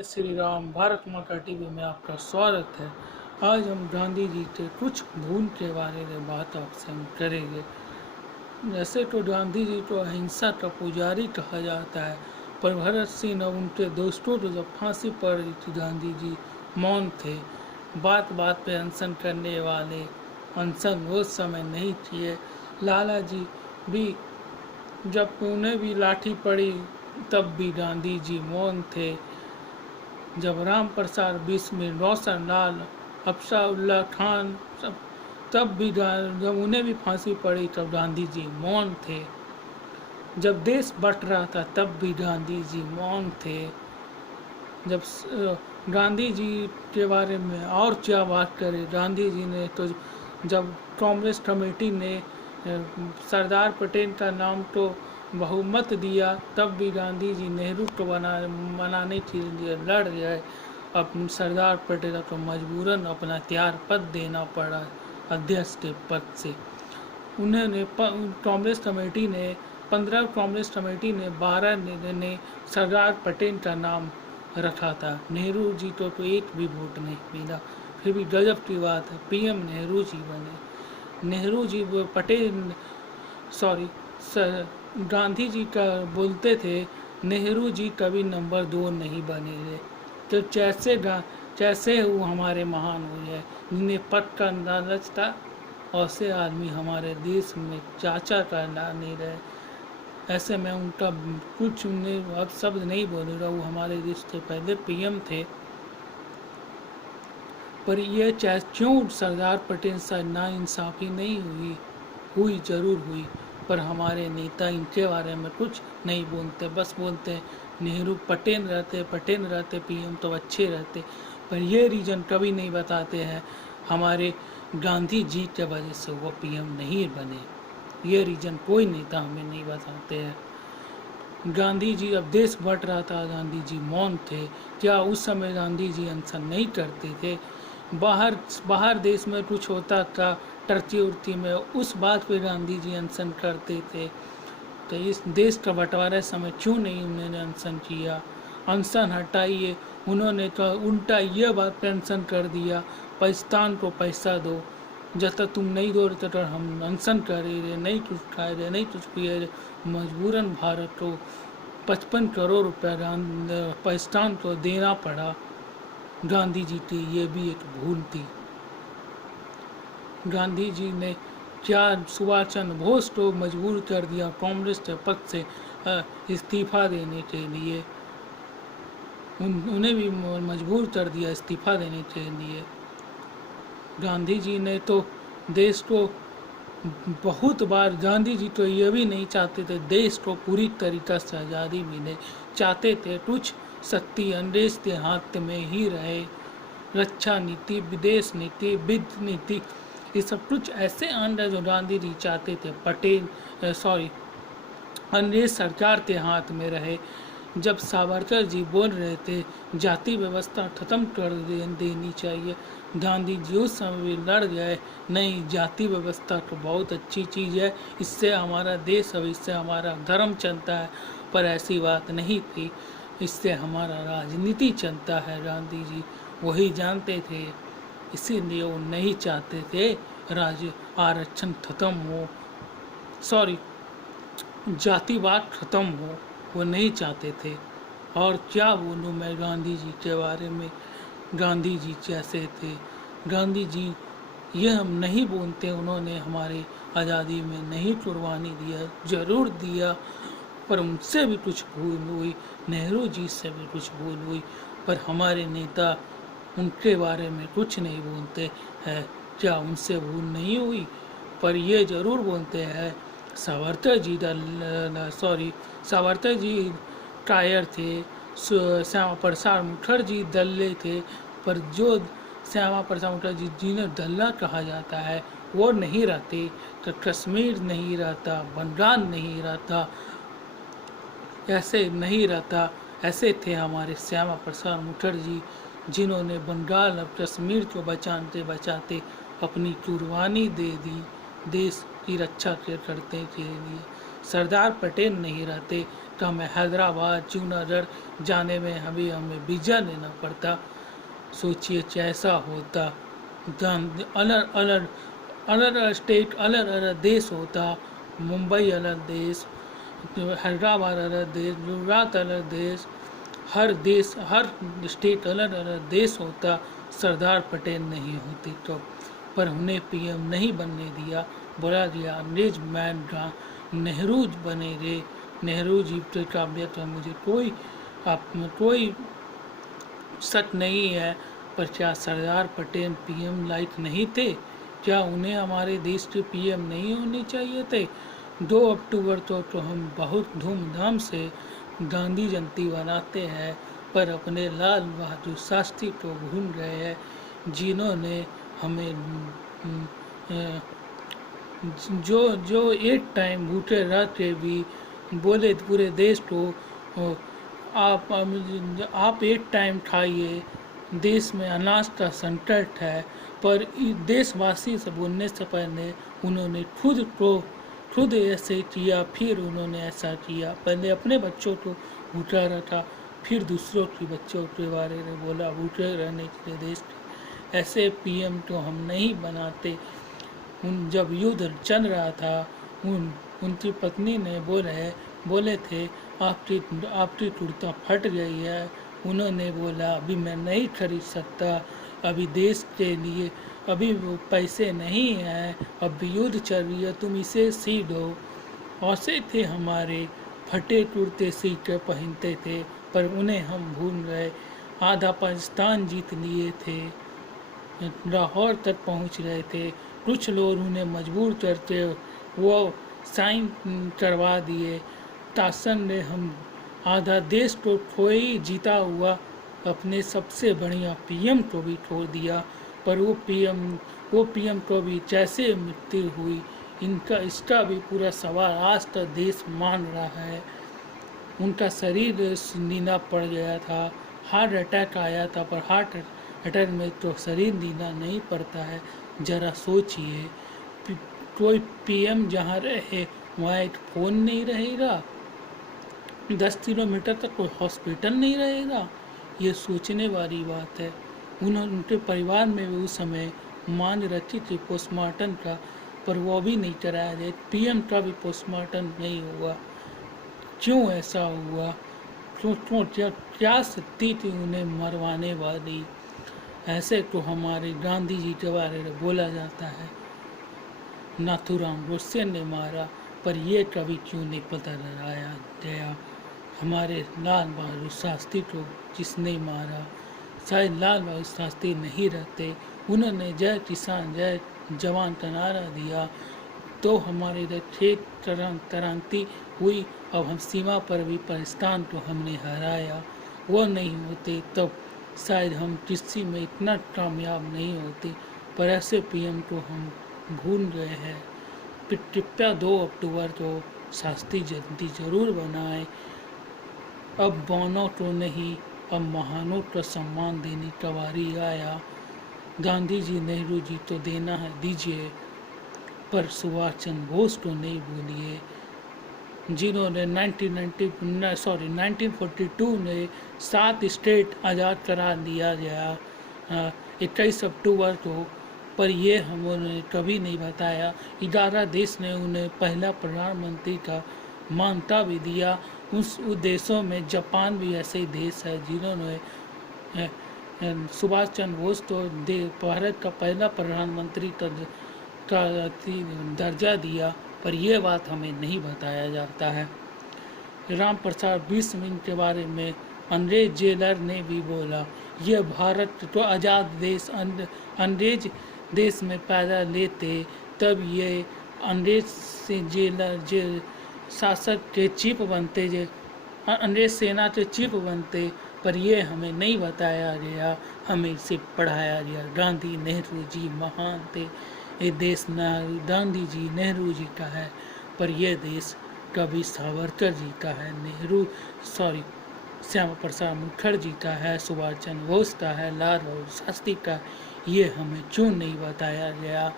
जय श्री राम। भारत माता टीवी में आपका स्वागत है। आज हम गांधी जी के कुछ गुण के बारे में बात आपसे हम करेंगे। वैसे तो गांधी जी को अहिंसा का पुजारी कहा जाता है, पर भगत सिंह और उनके दोस्तों को जब फांसी पड़ रही थी, गांधी जी मौन थे। बात बात पे अनशन करने वाले अनशन उस समय नहीं किए। लाला जी भी जब उन्हें भी लाठी पड़ी तब भी गांधी जी मौन थे। जब राम प्रसाद बिस्मिल, रोशन लाल, अफसाउल्ला खान सब तब भी जब उन्हें भी फांसी पड़ी तब गांधी जी मौन थे। जब देश बट रहा था तब भी गांधी जी मौन थे। जब गांधी जी के बारे में और क्या बात करें। गांधी जी ने तो जब कांग्रेस कमेटी ने सरदार पटेल का नाम तो बहुमत दिया, तब भी गांधी जी नेहरू को बनाने के लिए लड़ गए। अब सरदार पटेल को मजबूरन अपना त्याग पद देना पड़ा अध्यक्ष के पद से। उन्होंने कांग्रेस कमेटी ने 15 कांग्रेस कमेटी ने 12 ने सरदार पटेल का नाम रखा था। नेहरू जी को तो एक भी वोट नहीं मिला। फिर भी गजब की बात है, पीएम नेहरू जी बने। नेहरू जी पटेल गांधी जी का बोलते थे, नेहरू जी कभी नंबर 2 नहीं बने थे। तो कैसे वो हमारे महान हो जाए, जिन्हें पद का लालच था, ऐसे आदमी हमारे देश में चाचा का नाम नहीं रहे। ऐसे में उनका कुछ अब शब्द नहीं बोलूँगा। वो हमारे देश के पहले पीएम थे। पर ये चाहे क्यों सरदार पटेल से नाइंसाफ़ी नहीं हुई जरूर हुई, पर हमारे नेता इनके बारे में कुछ नहीं बोलते। बस बोलते हैं नेहरू पटेल रहते पीएम तो अच्छे रहते, पर ये रीज़न कभी नहीं बताते हैं हमारे गांधी जी के वजह से वो पीएम नहीं बने। ये रीज़न कोई नेता हमें नहीं बताते हैं। गांधी जी अब देश बट रहा था, गांधी जी मौन थे। क्या उस समय गांधी जी अनशन नहीं करते थे? बाहर देश में कुछ होता था टर्की उर्की में, उस बात पे गांधी जी अनशन करते थे। तो इस देश का बंटवारे समय क्यों नहीं उन्होंने अनशन किया? अनशन हटाइए, उन्होंने तो उल्टा ये बात पे अनशन कर दिया, पाकिस्तान को पैसा दो। जब तक तुम नहीं दो तब तक हम अनशन कर रहे, नहीं कुछ खाए रहे, नहीं कुछ पिए रहे। मजबूरन भारत को 55 करोड़ रुपया पाकिस्तान को देना पड़ा। गांधी जी की ये भी एक भूल थी। गांधी जी ने क्या सुभाष चंद्र बोस को मजबूर कर दिया कांग्रेस के पद से इस्तीफा देने के लिए। उन्हें भी मजबूर कर दिया इस्तीफा देने के लिए। गांधी जी ने तो देश को बहुत बार, गांधी जी तो ये भी नहीं चाहते थे देश को पूरी तरीक़ा से आज़ादी मिले। चाहते थे कुछ शक्ति अंग्रेज के हाथ में ही रहे। रक्षा नीति, विदेश नीति, वित्त नीति, ये सब कुछ ऐसे आंदोलन जो गांधी जी चाहते थे अंग्रेज सरकार के हाथ में रहे। जब सावरकर जी बोल रहे थे जाति व्यवस्था खत्म कर देनी चाहिए, गांधी जी उस समय भी लड़ गए, नहीं जाति व्यवस्था तो बहुत अच्छी चीज़ है, इससे हमारा देश और इससे हमारा धर्म चलता है। पर ऐसी बात नहीं थी, इससे हमारा राजनीति चलता है। गांधी जी वही जानते थे, इसीलिए वो नहीं चाहते थे राज्य आरक्षण खत्म हो, जातिवाद खत्म हो, वो नहीं चाहते थे। और क्या बोलूँ मैं गांधी जी के बारे में। गांधी जी कैसे थे? गांधी जी ये हम नहीं बोलते, उन्होंने हमारी आज़ादी में नहीं कुर्बानी दिया, ज़रूर दिया, पर उनसे भी कुछ भूल हुई, नेहरू जी से भी कुछ भूल हुई, पर हमारे नेता उनके बारे में कुछ नहीं बोलते हैं। क्या उनसे भूल नहीं हुई? पर ये ज़रूर बोलते हैं सावरकर जी कायर थे, श्यामा प्रसाद मुखर्जी दल्ले थे, पर जो श्यामा प्रसाद मुखर्जी जिन्हें दल्ला कहा जाता है वो नहीं रहते, तो कश्मीर नहीं रहता, बंगाल नहीं रहता, ऐसे नहीं रहता। ऐसे थे हमारे श्यामा प्रसाद मुखर्जी, जिन्होंने बंगाल और कश्मीर को बचाते बचाते अपनी कुर्बानी दे दी देश की रक्षा करने के लिए। सरदार पटेल नहीं रहते तो हमें हैदराबाद जूनागढ़ जाने में हमें वीज़ा लेना पड़ता। सोचिए कैसा होता, अलग अलग अलग अलग स्टेट अलग अलग देश होता, मुंबई अलग देश, हैदराबाद अलग देश, गुजरात अलग देश, हर स्टेट अलग अलग देश होता सरदार पटेल नहीं होती तो। पर उन्हें पीएम नहीं बनने दिया, बोला दिया अंग्रेज मैन का नेहरू बने रे। नेहरू जी के काबिलियत में मुझे कोई शक नहीं है, पर क्या सरदार पटेल पीएम लायक नहीं थे? क्या उन्हें हमारे देश के पीएम नहीं होने चाहिए थे? 2 अक्टूबर तो हम बहुत धूमधाम से गांधी जयंती बनाते हैं, पर अपने लाल बहादुर शास्त्री को भूल गए हैं, जिन्होंने हमें जो एक टाइम भूखे रह के भी बोले पूरे देश को आप एक टाइम खाइए, देश में अनाज का संकट है। पर देशवासी से बोलने से पहले उन्होंने खुद ऐसे किया, फिर उन्होंने ऐसा किया। पहले अपने बच्चों को भूखा रखा, फिर दूसरों के बच्चों के बारे में बोला भूखे रहने के लिए देश के। ऐसे पीएम तो हम नहीं बनाते। जब युद्ध चल रहा था, उनकी पत्नी ने बोले थे आपकी कुर्ता फट गई है। उन्होंने बोला अभी मैं नहीं खरीद सकता, अभी देश के लिए अभी पैसे नहीं हैं, अभी युद्ध चल रही है, तुम इसे सी दो। ऐसे थे हमारे फटे कुर्ते सी के पहनते थे, पर उन्हें हम भूल गए। आधा पाकिस्तान जीत लिए थे, लाहौर तक पहुंच रहे थे। कुछ लोग उन्हें मजबूर करके वो साइन करवा दिए। शासन ने हम आधा देश को खोई जीता हुआ अपने सबसे बढ़िया पीएम को भी छोड़ दिया। पर वो पीएम को भी कैसे मृत्यु हुई, इसका भी पूरा सवाल आज तक देश मान रहा है। उनका शरीर नीला पड़ गया था, हार्ट अटैक आया था, पर हार्ट अटैक में तो शरीर नीला नहीं पड़ता है। जरा सोचिए, कोई पीएम जहाँ रहे वहाँ एक फ़ोन नहीं रहेगा, 10 किलोमीटर तक कोई हॉस्पिटल नहीं रहेगा। ये सोचने वाली बात है। उनके परिवार में भी उस समय मांग रखी थी पोस्टमार्टम का, पर वो भी नहीं कराया गया। पीएम का भी पोस्टमार्टम नहीं हुआ। क्यों ऐसा हुआ? क्यों क्या शक्ति थी उन्हें मरवाने वाली? ऐसे तो हमारे गांधी जी के बारे में बोला जाता है, नाथूराम गोडसे ने मारा, पर ये कभी क्यों नहीं पता लगाया गया हमारे लाल बहादुर शास्त्री को जिसने मारा। शायद लाल बहादुर शास्त्री नहीं रहते, उन्होंने जय किसान जय जवान का नारा दिया तो हमारे इधर खेत क्रांति हुई। अब हम सीमा पर भी पाकिस्तान को हमने हराया। वो नहीं होते तब शायद हम किसी में इतना कामयाब नहीं होते। पर ऐसे पीएम को हम भूल गए हैं। कृपया 2 अक्टूबर को शास्त्री जयंती जरूर बनाएं। अब बौनों को नहीं, अब महानों को सम्मान देने का बारी आया। गांधी जी नेहरू जी तो देना है दीजिए, पर सुभाष चंद्र बोस को नहीं भूलिए, जिन्होंने 1942 में 7 स्टेट आज़ाद करा दिया गया 21 अक्टूबर को। पर ये हमने कभी नहीं बताया। 11 देश ने उन्हें पहला प्रधानमंत्री का मानता भी दिया। उस देशों में जापान भी ऐसे ही देश है जिन्होंने सुभाष चंद्र बोस तो भारत का पहला प्रधानमंत्री का दर्जा दिया, पर यह बात हमें नहीं बताया जाता है। राम प्रसाद बिस्मिल के बारे में अंग्रेज जेलर ने भी बोला, यह भारत तो आज़ाद देश अंग्रेज देश में पैदा लेते तब ये अंग्रेज से जेलर शासक के चीफ बनते, अंग्रेज सेना के चीफ बनते। पर यह हमें नहीं बताया गया, हमें इसे पढ़ाया गया। गांधी नेहरू जी महान थे, ये देश गांधी जी नेहरू जी का है, पर यह देश कभी सावरकर जी का है, श्यामा प्रसाद मुखर्जी का है, सुभाष चंद्र बोस का है, लाल बहादुर शास्त्री का। ये हमें क्यों नहीं बताया गया?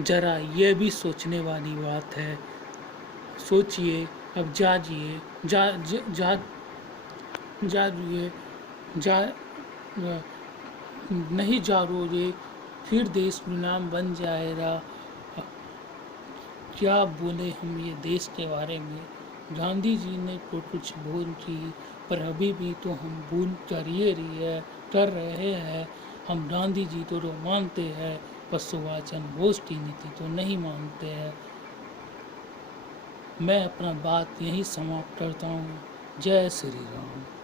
जरा ये भी सोचने वाली बात है। सोचिए, अब जागिए, जा जा जा जागिए, जा नहीं जागोगे फिर देश गुलाम बन जाएगा। क्या बोले हम ये देश के बारे में। गांधी जी ने तो कुछ भूल की, पर अभी भी तो हम भूल कर रहे हैं। हम गांधी जी तो मानते हैं, पर सुभाष चंद्र बोस की नीति तो नहीं मानते हैं। मैं अपना बात यही समाप्त करता हूँ। जय श्री राम।